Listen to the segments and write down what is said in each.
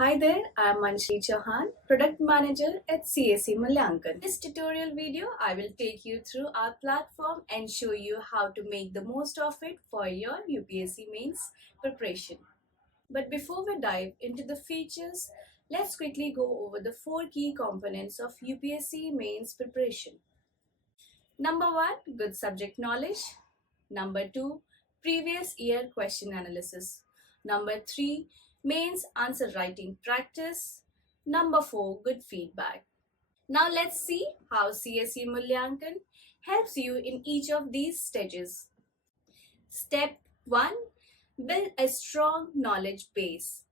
Hi there, I'm Manshi Chauhan, Product Manager at CSE Mulyankan. In this tutorial video, I will take you through our platform and show you how to make the most of it for your UPSC Mains preparation. But before we dive into the features, let's quickly go over the 4 key components of UPSC Mains preparation. Number 1, good subject knowledge. Number 2, previous year question analysis. Number 3, mains answer writing practice. Number 4, good feedback. Now let's see how CSE Mulyankan helps you in each of these stages. Step 1, build a strong knowledge base.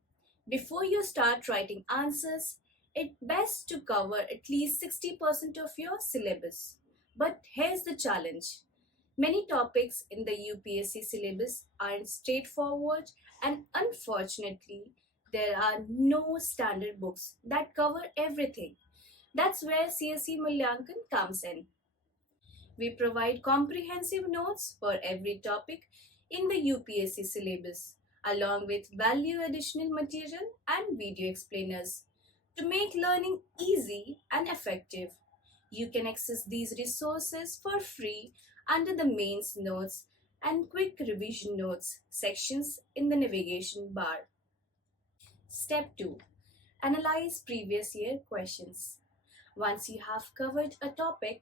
Before you start writing answers, it's best to cover at least 60% of your syllabus. But here's the challenge. Many topics in the UPSC syllabus aren't straightforward, and unfortunately, there are no standard books that cover everything. That's where CSE Mulyankan comes in. We provide comprehensive notes for every topic in the UPSC syllabus, along with value additional material and video explainers to make learning easy and effective. You can access these resources for free under the mains notes and quick revision notes sections in the navigation bar. Step 2. Analyze previous year questions. Once you have covered a topic,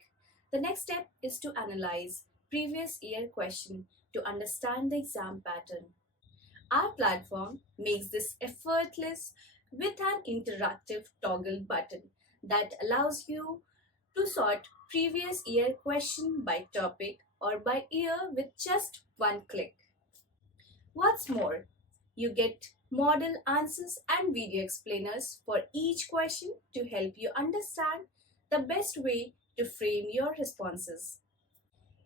the next step is to analyze previous year question to understand the exam pattern. Our platform makes this effortless with an interactive toggle button that allows you to sort previous year question by topic or by year with just one click. What's more, you get model answers and video explainers for each question to help you understand the best way to frame your responses.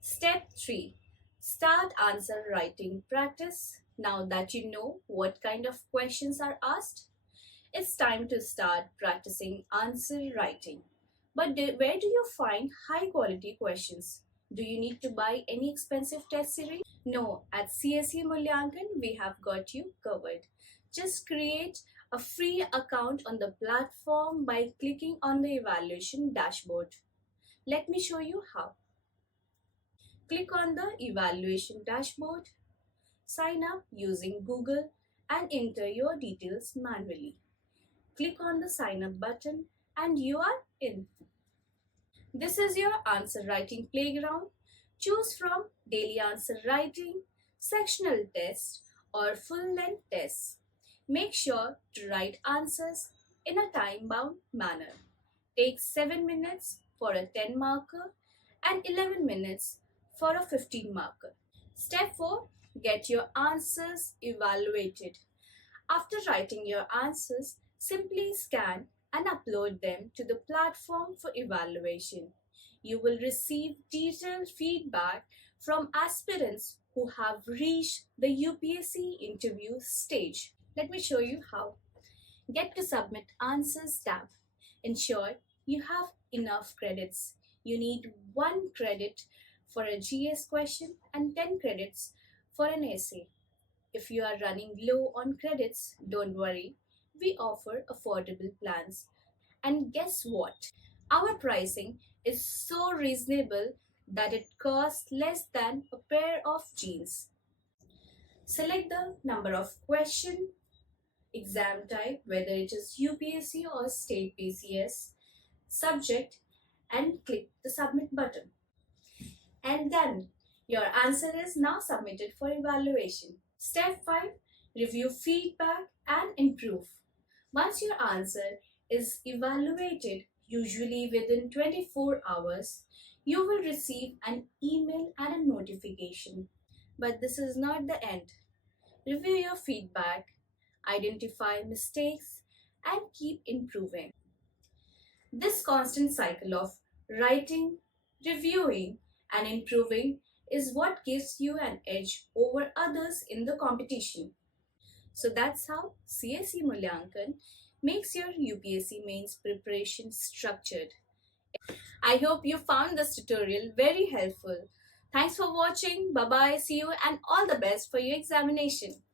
Step 3. Start answer writing practice. Now that you know what kind of questions are asked, it's time to start practicing answer writing. But where do you find high quality questions? Do you need to buy any expensive test series? No, at CSE Mulyankan, we have got you covered. Just create a free account on the platform by clicking on the evaluation dashboard. Let me show you how. Click on the evaluation dashboard, sign up using Google and enter your details manually. Click on the sign up button and you are in. This is your answer writing playground. Choose from daily answer writing, sectional test or full length tests. Make sure to write answers in a time bound manner. Take 7 minutes for a 10 marker and 11 minutes for a 15 marker. Step 4. Get your answers evaluated. After writing your answers, simply scan and upload them to the platform for evaluation. You will receive detailed feedback from aspirants who have reached the UPSC interview stage. Let me show you how. Get to Submit Answers tab. Ensure you have enough credits. You need 1 credit for a GS question and 10 credits for an essay. If you are running low on credits, don't worry. We offer affordable plans. And guess what? Our pricing is so reasonable that it costs less than a pair of jeans. Select the number of question, exam type, whether it is UPSC or state PCS, subject, and click the submit button. And done. Your answer is now submitted for evaluation. Step 5. Review feedback and improve. Once your answer is evaluated, usually within 24 hours, you will receive an email and a notification. But this is not the end. Review your feedback, identify mistakes, and keep improving. This constant cycle of writing, reviewing, and improving is what gives you an edge over others in the competition. So that's how CSE Mulyankan makes your UPSC mains preparation structured. I hope you found this tutorial very helpful. Thanks for watching. Bye bye. See you and all the best for your examination.